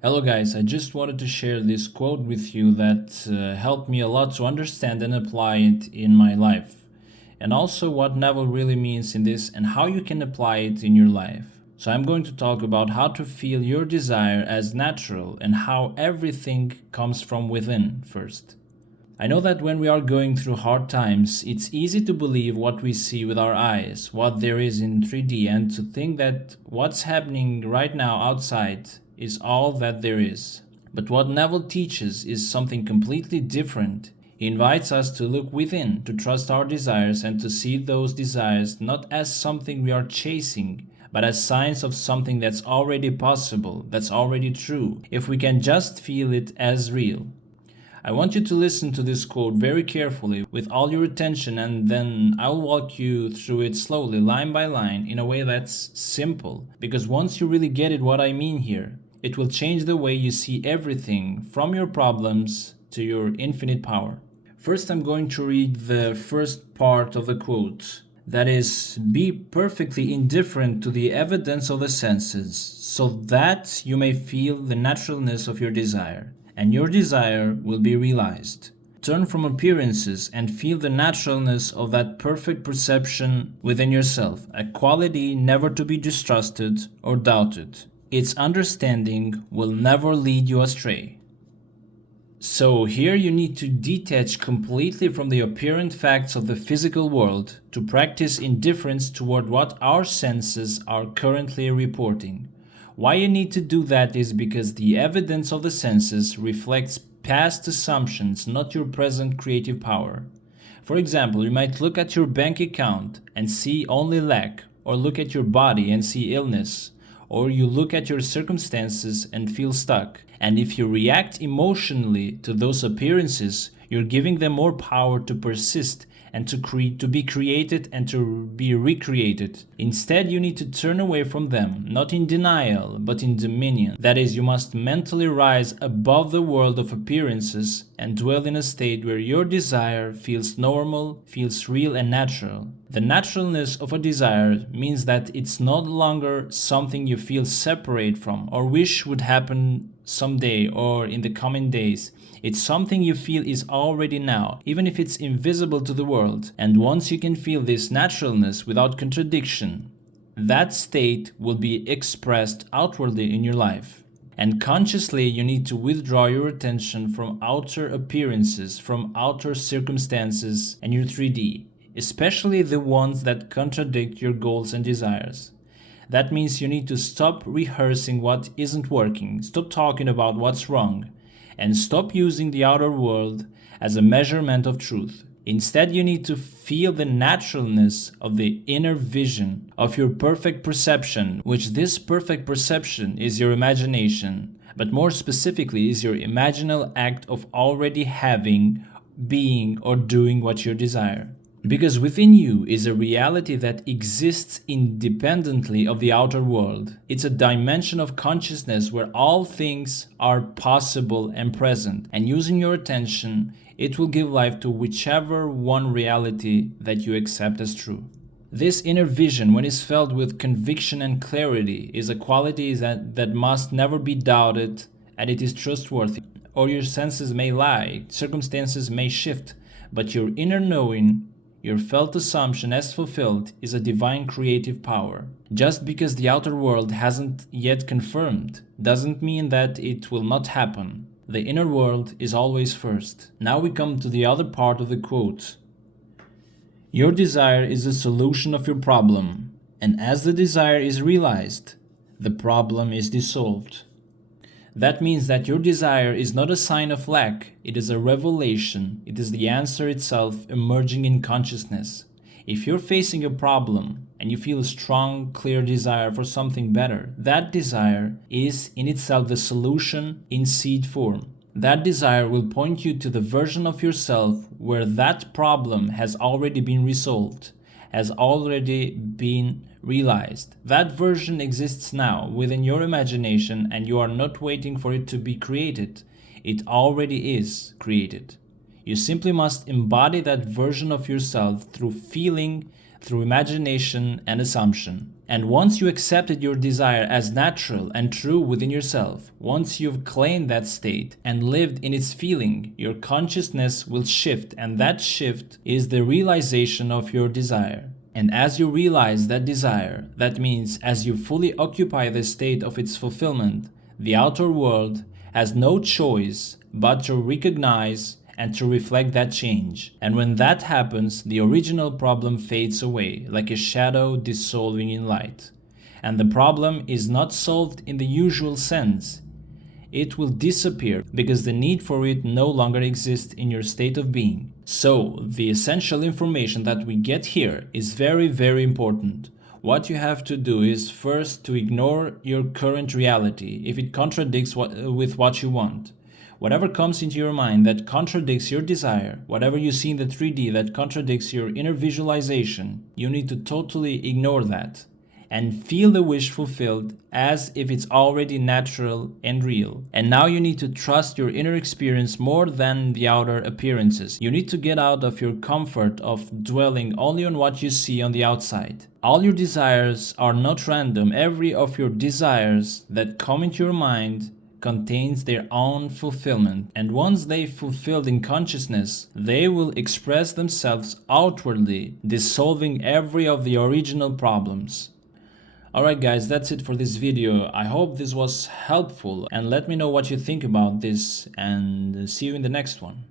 Hello guys, I just wanted to share this quote with you that helped me a lot to understand and apply it in my life. And also what Neville really means in this and how you can apply it in your life. So I'm going to talk about how to feel your desire as natural and how everything comes from within first. I know that when we are going through hard times, it's easy to believe what we see with our eyes, what there is in 3D, and to think that what's happening right now outside is all that there is. But what Neville teaches is something completely different. He invites us to look within, to trust our desires, and to see those desires not as something we are chasing, but as signs of something that's already possible, that's already true, if we can just feel it as real. I want you to listen to this quote very carefully with all your attention, and then I'll walk you through it slowly, line by line, in a way that's simple. Because once you really get it what I mean here, it will change the way you see everything, from your problems to your infinite power. First, I'm going to read the first part of the quote. That is, be perfectly indifferent to the evidence of the senses, so that you may feel the naturalness of your desire, and your desire will be realized. Turn from appearances and feel the naturalness of that perfect perception within yourself, a quality never to be distrusted or doubted. Its understanding will never lead you astray. So here you need to detach completely from the apparent facts of the physical world to practice indifference toward what our senses are currently reporting. Why you need to do that is because the evidence of the senses reflects past assumptions, not your present creative power. For example, you might look at your bank account and see only lack, or look at your body and see illness, or you look at your circumstances and feel stuck. And if you react emotionally to those appearances, you're giving them more power to persist and to be created and to be recreated. Instead, you need to turn away from them, not in denial, but in dominion. That is, you must mentally rise above the world of appearances and dwell in a state where your desire feels normal, feels real and natural. The naturalness of a desire means that it's no longer something you feel separate from or wish would happen someday or in the coming days. It's something you feel is already now, even if it's invisible to the world. And once you can feel this naturalness without contradiction, that state will be expressed outwardly in your life. And consciously, you need to withdraw your attention from outer appearances, from outer circumstances and your 3D, especially the ones that contradict your goals and desires. That means you need to stop rehearsing what isn't working, stop talking about what's wrong, and stop using the outer world as a measurement of truth. Instead, you need to feel the naturalness of the inner vision of your perfect perception, which this perfect perception is your imagination, but more specifically is your imaginal act of already having, being, or doing what you desire. Because within you is a reality that exists independently of the outer world. It's a dimension of consciousness where all things are possible and present. And using your attention, it will give life to whichever one reality that you accept as true. This inner vision, when it's felt with conviction and clarity, is a quality that must never be doubted, and it is trustworthy. Or your senses may lie, circumstances may shift, but your inner knowing, your felt assumption as fulfilled, is a divine creative power. Just because the outer world hasn't yet confirmed doesn't mean that it will not happen. The inner world is always first. Now we come to the other part of the quote. Your desire is the solution of your problem, and as the desire is realized, the problem is dissolved. That means that your desire is not a sign of lack, it is a revelation, it is the answer itself emerging in consciousness. If you're facing a problem and you feel a strong, clear desire for something better, that desire is in itself the solution in seed form. That desire will point you to the version of yourself where that problem has already been resolved, has already been realized. That version exists now within your imagination, and you are not waiting for it to be created. It already is created. You simply must embody that version of yourself through feeling, through imagination and assumption. And once you accepted your desire as natural and true within yourself, once you've claimed that state and lived in its feeling, your consciousness will shift, and that shift is the realization of your desire. And as you realize that desire, that means as you fully occupy the state of its fulfillment, the outer world has no choice but to recognize and to reflect that change. And when that happens, the original problem fades away, like a shadow dissolving in light. And the problem is not solved in the usual sense. It will disappear because the need for it no longer exists in your state of being. So, the essential information that we get here is very, very important. What you have to do is first to ignore your current reality if it contradicts with what you want. Whatever comes into your mind that contradicts your desire, whatever you see in the 3D that contradicts your inner visualization, you need to totally ignore that and feel the wish fulfilled as if it's already natural and real. And now you need to trust your inner experience more than the outer appearances. You need to get out of your comfort of dwelling only on what you see on the outside. All your desires are not random. Every of your desires that come into your mind contains their own fulfillment, and once they've fulfilled in consciousness, they will express themselves outwardly, dissolving every of the original problems. Alright guys, that's it for this video. I hope this was helpful, and let me know what you think about this, and see you in the next one.